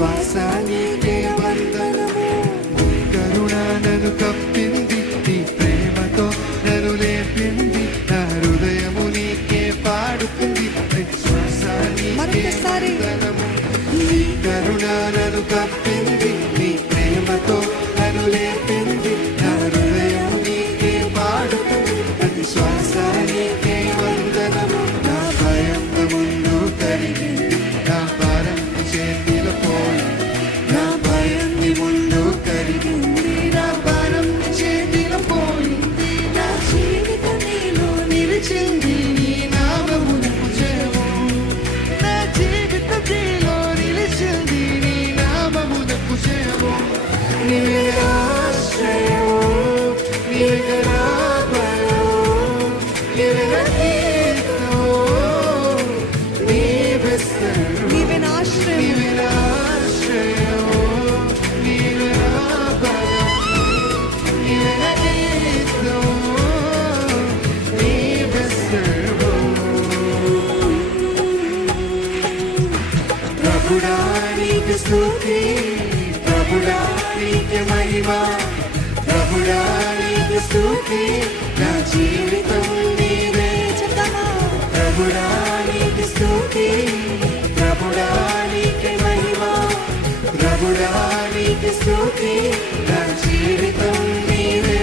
శ్వాస నీకే వందనము. కరుణ నన్ను కప్పింది, నీ ప్రేమతో నన్ను లేపింది, నా హృదయము నీకే పాడుతుంది. శ్వాస నీకే వందనము. నీ కరుణ నన్ను కప్పింది, నీ ప్రేమతో నన్ను లేపింది, నా హృదయము నీకే పాడుతుంది. ప్రతి శ్వాస నీకే వందనము. నా భయం ముందు కరిగింది, నా భారం చేతిలో పోయింది. నా భయం ముందు కరిగింది, నా భారం చేతిలో పోయింది. నా జీవితం నీలో నిలిచింది, నీ నామమునకు జయము. నా జీవితం నీలో నిలిచింది, నీ నామమునకు జయము. నీవే ఆశ్రయము, నీవే నా బలము, నీవే నా కీర్తనము, నీవే సర్వము. నీవే నా ఆశ్రయము, నీవే నా బలము, నీవే నా కీర్తనము, నీవే సర్వము. ప్రభుడా నీకు స్తుతి, ప్రభుడా నీకు మహిమ, ప్రభుడా నీకు స్తుతి, నా జీవితం నీవే. ప్రభుడా నీకు స్తుతి, ప్రభుడా నీకు మహిమ, ప్రభుడా నీకు స్తుతి, నా జీవితం నీవే.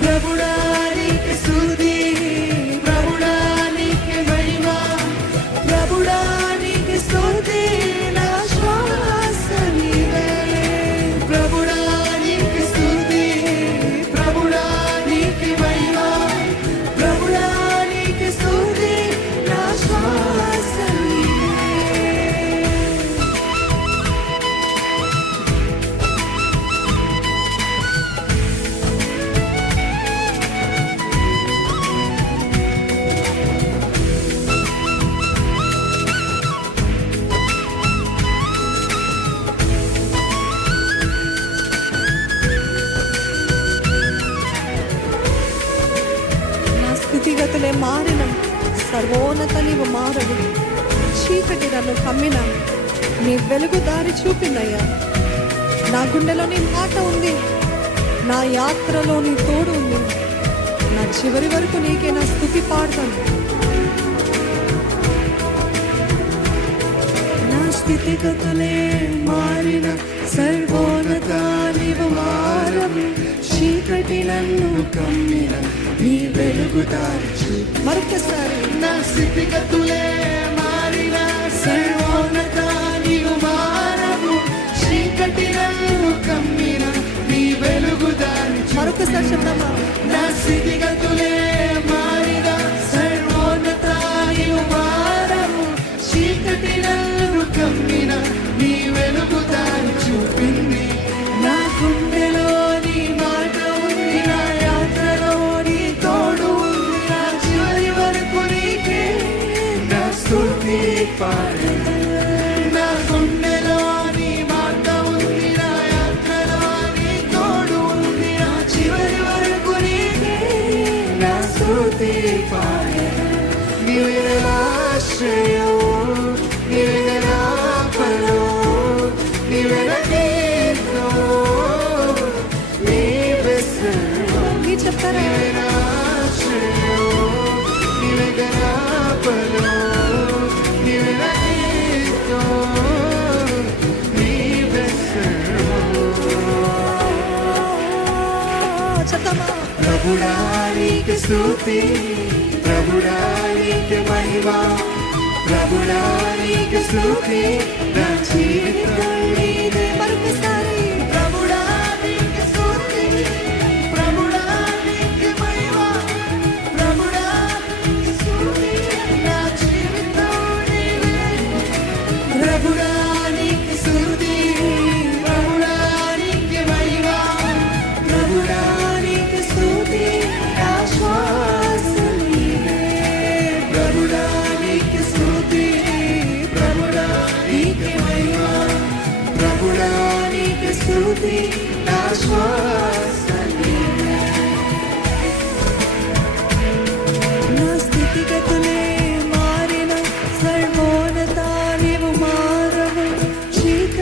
ప్రభుడా నీకు స్తుతి, ప్రభుడా నీకు మహిమ, ప్రభుడా నీకు స్తుతి, నా శ్వాస నీవే. ప్రభుడా నీకు స్తుతి, ప్రభుడా నీకు మహిమ, ప్రభుడా నీకు స్తుతి, నా శ్వాస నీవే. నా స్థితిగతులే మారిన సర్వోన్నత నీవు మారవు. చీకటి నన్ను కమ్మిన నీ వెలుగు దారి చూపిందయ్యా. నా గుండెలో నీ మాట ఉంది, నా యాత్రలో నీ తోడు ఉంది. నా చివరి వరకు నీకే నా స్థుతి పాడతాను. నా స్థితిగతులే మారిన సర్వోన్నత నీవు మారవు. చీకటి నన్ను కమ్మిన నీ వెలుగు దారి చూపి. మరొకసారి నా స్థితిగతులే మారిన సర్వోన్నత నీవు మారవు. చీకటి నన్ను కమ్మిన నీ వెలుగు దారి చూపి. మరొకసారి చెప్తామా? నా స్థితిగతులే మారిన సర్వోన్నత నీవు మారవు. చీకటి నన్ను కమ్మిన నీ వెలుగు దారి చూపింది. నా గుండెలో నీ మాట ఉంది, నా యాత్రలో నీ తోడు ఉంది. నా చివరి వరకు నీకే నా స్తుతి పాడెను. నా గుండెలో నీ మాట ఉంది, నా యాత్రలో నీ తోడు ఉంది. నా చివరి వరకు నీకే నా స్తుతి పాడెను. నీవే నా ఆశ్రయము, నీవే నా బలము, నీవే నా కీర్తనము, నీవే సర్వము. చెప్తారా? నీవే నా ఆశ్రయము, నీవే నా బలము, నీవే నా కీర్తనము, నీవే సర్వము. చెప్తామా? ప్రభుడా నీకు స్తుతి, ప్రభుడా నీకు మహిమ, ప్రభుడా నీకు స్తుతి, నా జీవితం నీదే. మరొకసారి ప్రభుడా నీకు స్తుతి, ప్రభుడా నీకు మహిమ, ప్రభుడా నీకు స్తుతి, నా జీవితం నీదే. ప్రభుడా నీకు స్తుతి, ప్రభుడా నీకు మహిమ, ప్రభుడా నీకు స్తుతి, నా శ్వాస నీవే. ప్రభుడా నీకు స్తుతి, ప్రభుడా నీకు మహిమ, ప్రభుడా నీకు స్తుతి, నా శ్వాస నీవే. నా స్థితిగతులే మారిన సర్వోన్నత నీవు మారవు. చీకటి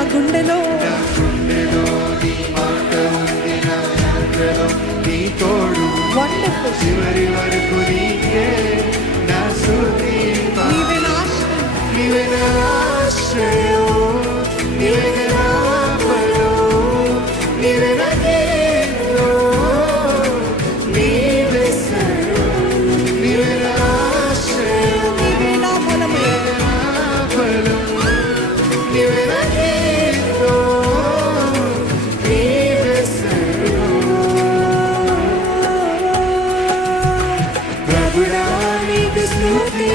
నా గుండెలో నీ మాట ఉంది, నా యాత్రలో నీ తోడు. వండర్ఫుల్. చివరి వరకు నీకే నా స్తుతి. నీవే నా ఆశ్రయం. నీవే నా ఆశ్రయం, నీవే నా బలం, నీవే నా కీర్తనం, నీవే సర్వం. నీవే నా ఆశ్రయం, నీవే నా బలము. నీవే నా బలం, నీవే నా కీర్తనం, నీవే సర్వం. ప్రభుడా నీకు స్తుతి,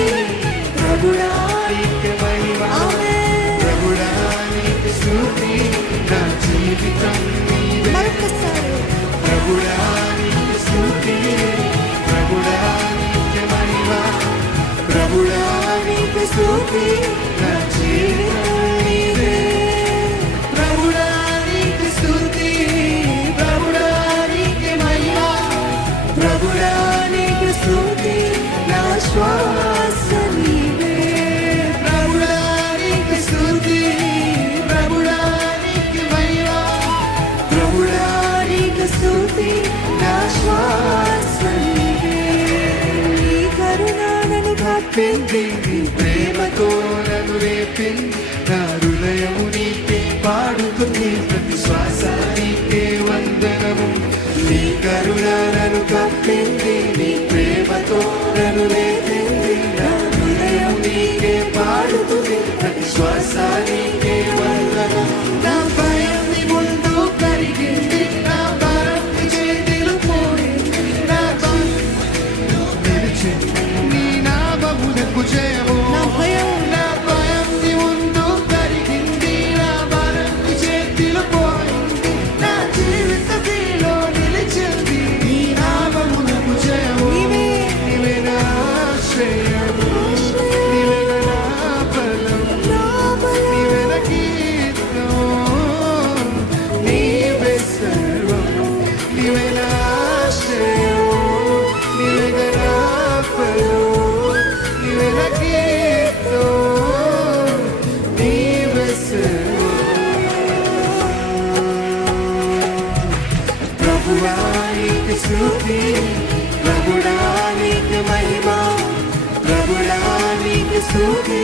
ప్రభుడా నీకు మహిమ. ఆమేన్. ప్రభుడా నీకు స్తుతి, నా జీవితం నీవే. మరొకసారి ప్రభుడా నీకు స్తుతి, ప్రభుడా నీకు మహిమ. ప్రభుడా నీకు స్తుతి, నా జీవితం నీవే. ప్రభుడా నీకు స్తుతి, ప్రభుడా నీకు మహిమ. ప్రభుడా నీకు స్తుతి, నా శ్వాస నీవే. ప్రభుడా నీకు స్తుతి, ప్రభుడా నీకు మహిమ. ప్రభుడా నీకు స్తుతి, నా శ్వాస నీవే. నీ కరుణ నన్ను కప్పింది, నీ ప్రేమతో నన్ను రేపింది. నా హృదయము నీకే పాడుతుంది, ప్రతి శ్వాస నీకే వందనము. నీ కరుణ నన్ను కప్పింది, నీ ప్రేమతో నన్ను రేపింది. నా హృదయం నీకే పాడుతుంది, ప్రతి శ్వాస నీకే వందనం. నా భయం నీ ముందు కరిగింది, నా భారం నీ చేతిలో పోయింది. నా నిలిచింది నీ నామమునకు జయము. నా భయం నా భయం నీ ముందు కరిగింది, నా భారం నీ చేతిలో పోయింది. నా జీవిత నీలో నిలిచింది, నీ నామమునకు జయము. నీవే. నీవే నా ఆశ్రయము, నీవే నా బలం, నా బలం. నీవే నా కీర్తనం, నీవే సర్వం. నీవే నా ఆశ్రయం, నీవే నా బలం, నీవే నా కీర్తనం, నీవే సర్వం. ప్రభువా నీకు స్తుతి, ప్రభుడా నీకు మహిమ. ప్రభుడా నీకు స్తుతి,